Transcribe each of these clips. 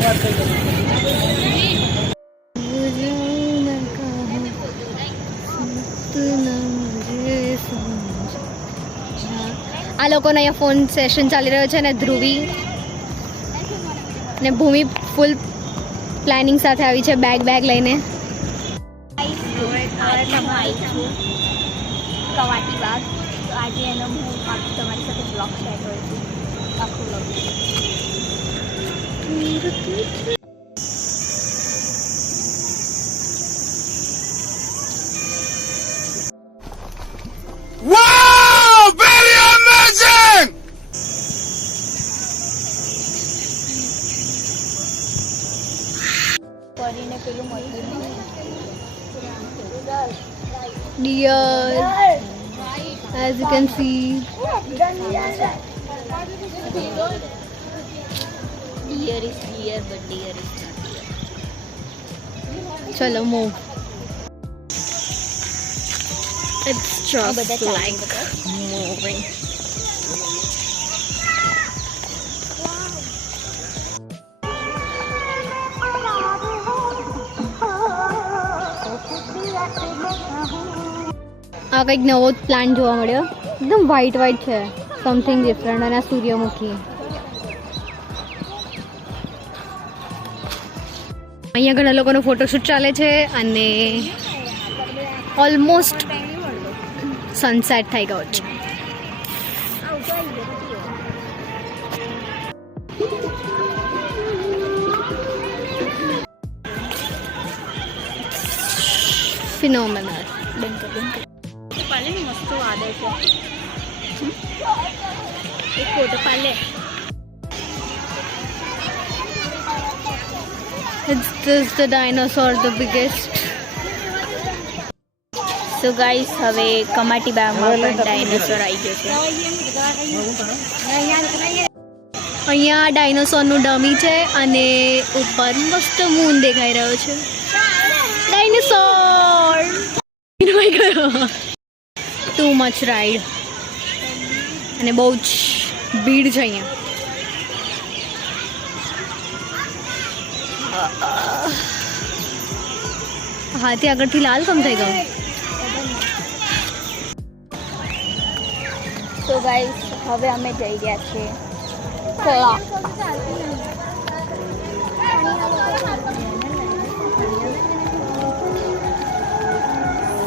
આ લોકોનો અહીંયા ફોન સેશન ચાલી રહ્યો છે ને ધ્રુવી ને ભૂમિ ફૂલ પ્લાનિંગ સાથે આવી છે બેગ લઈને. કવાટી બાગ તો આજે એનો હું તમારી સાથે બ્લોગ શેર કરું છું આખું બ્લોગ. Wow! Very amazing! કરીને પેલું મળ્યું Deer, as you can see. Deer is deer, but deer is not deer. Chalo, move. It's just like moving. આ કંઈક નવો પ્લાન્ટ જોવા મળ્યો, એકદમ વ્હાઈટ છે, સમથિંગ ડિફરન્ટ. અને આ સૂર્યમુખી. અહીંયા ઘણા લોકોનો ફોટોશૂટ ચાલે છે અને ઓલમોસ્ટ સનસેટ થઈ ગયો છે. ફિનોમેનલ. પાલે મસ્ત વાદળ છે. એક ફોટો પાલે. It's just the dinosaur, the biggest. So guys, હવે કમાટી બાગમાં પણ ડાયનોસોર આવી ગયો છે. અહીંયા ડાયનોસોરનું ડમી છે અને ઉપર મસ્ત મૂન દેખાઈ રહ્યો છે. ડાયનોસોર ટુ મચ રાઈડ અને બહુ જ ભીડ છે અહીંયા. હાથી આગળથી લાલ કમ થઈ ગયો. તો ગાઈસ હવે અમે જઈ ગયા છીએ ક્લોક.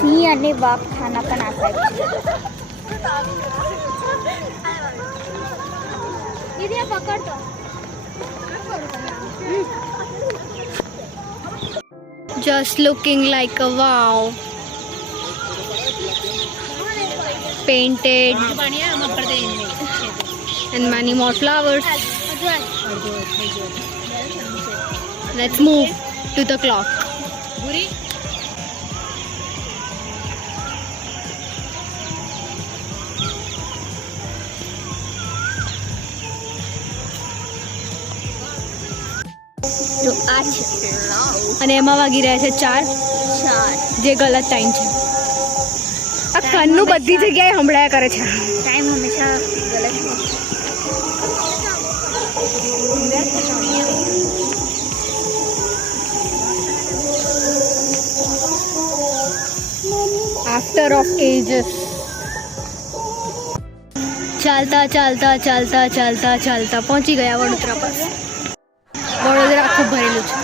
સિંહ અને વાઘ ખાના પણ આ સાઈડ છે. Just looking like a wow. Painted and many more flowers. Let's move to the clock. તો આ છે અને એમાં વાગી રહ્યા છે 4, જે ગલત ટાઈમ છે. આ કાનનું બધી જગ્યાએ સંભળાયા કરે છે. ટાઈમ હંમેશા ગલત After of ages. ચાલતા પહોંચી ગયા વડોદરા પાસે. વડોદરા આખું ભરેલું છે.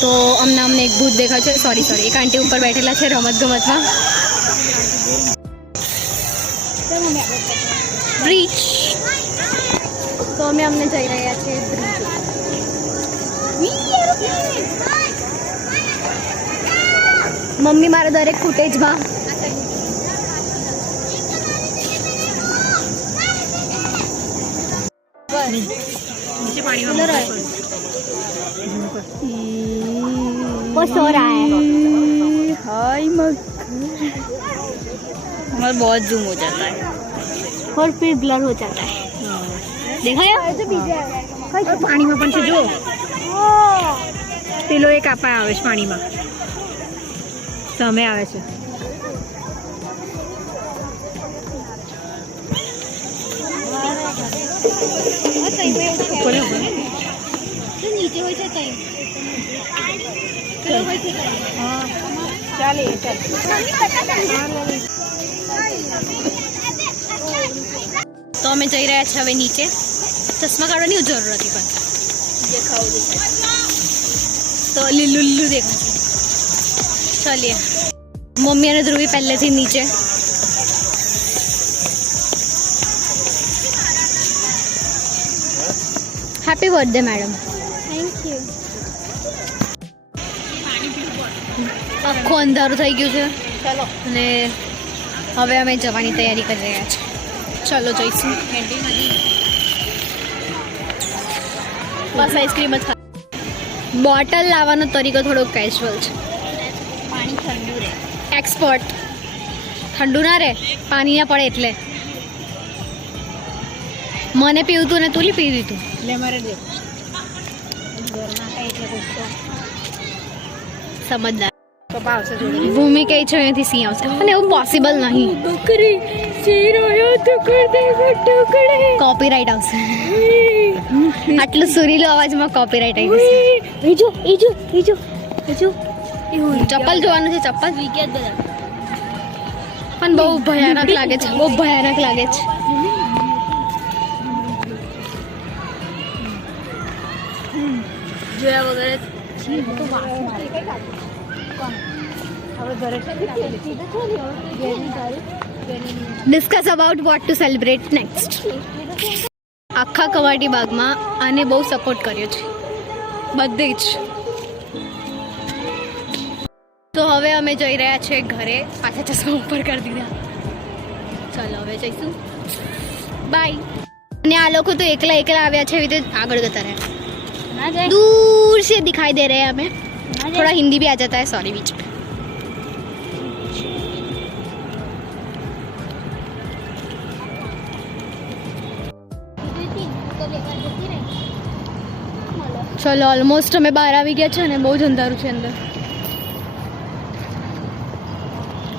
તો અમને એક ભૂત દેખાય છે. સોરી એક આંટી ઉપર બેઠેલા છે રમતગમતમાં. બ્રિજ. તો અમને જઈ રહ્યા છીએ બ્રિજ. મમ્મી મારા દરેક ફૂટેજમાં वो सो रहा है. हाय मग हमारा बहुत जूम हो जाता है. और फिर ब्लर हो जाता है દેખાય પાણીમાં પણ છે જો પેલો એક આપા આવે છે પાણીમાં સામે આવે છે नीचे हो जाता है ચાલે તો અમે જઈ રહ્યા છીએ હવે નીચે ચશ્મા કાઢવાની જરૂર નથી પણ તો લીલુલ્લુ દેખાશે ચાલીએ મમ્મી અને ધ્રુવી પહેલેથી નીચે happy birthday madam thank you આખું અંધારું થઈ ગયું છે ચાલો અને હવે અમે જવાની તૈયારી કરી રહ્યા છીએ ચાલો જઈશું બસ આઈસ્ક્રીમ જ બોટલ લાવવાનો તરીકો થોડો કેઝ્યુઅલ છે पानी ठंडू रहे એક્સપર્ટ ઠંડુ ના રહે પાણી ના પડે એટલે મને પીવું તું ને તું પી દીધું એટલે મારે દે સમજદાર ભૂમિ કઈ છે અહીંયાથી સિંહ આવશે અને એવું પોસિબલ નહીં બકરી સિંહ રહ્યો ટુકડે કોપીરાઇટ આવશે આટલું સુરીલો અવાજમાં કોપીરાઇટ આવી જશે ચપ્પલ જોવાનું છે ચપ્પલ પણ બહુ ભયાનક લાગે છે બહુ ભયાનક લાગે છે જોયા વગર discuss about vote to celebrate next આખા કવાટી બાગમાં આને બહુ સપોર્ટ કર્યો છે બધી જ તો હવે અમે જઈ રહ્યા છીએ ઘરે પાછા ચશ્મા ઉપર કરી દીધા ચાલો હવે જઈશું બાય અને આ લોકો તો એકલા એકલા આવ્યા છે એવી રીતે આગળ જતા રહ્યા दूर से दिखाई दे रहे हैं हमें थोड़ा हिंदी भी आ जाता है सॉरी बीच में चलो ऑलमोस्ट हमें बहार આવી ગયા છે અને બહુ જ અંધારું છે અંદર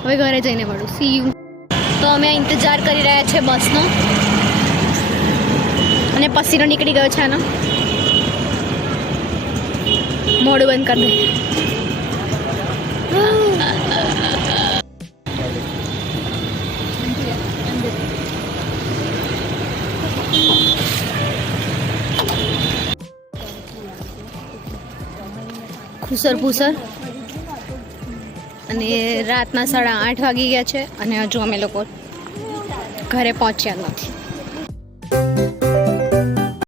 હવે ઘરે જઈને મળું સી યુ તો અમે ઇંતજાર કરી રહ્યા છે બસનો અને પસીનો નીકળી ગયો છે આનો મોઢું બંધ કરી દે ખુસર ફુસર અને રાતના 8:30 વાગી ગયા છે અને હજુ અમે લોકો ઘરે પહોંચ્યા નથી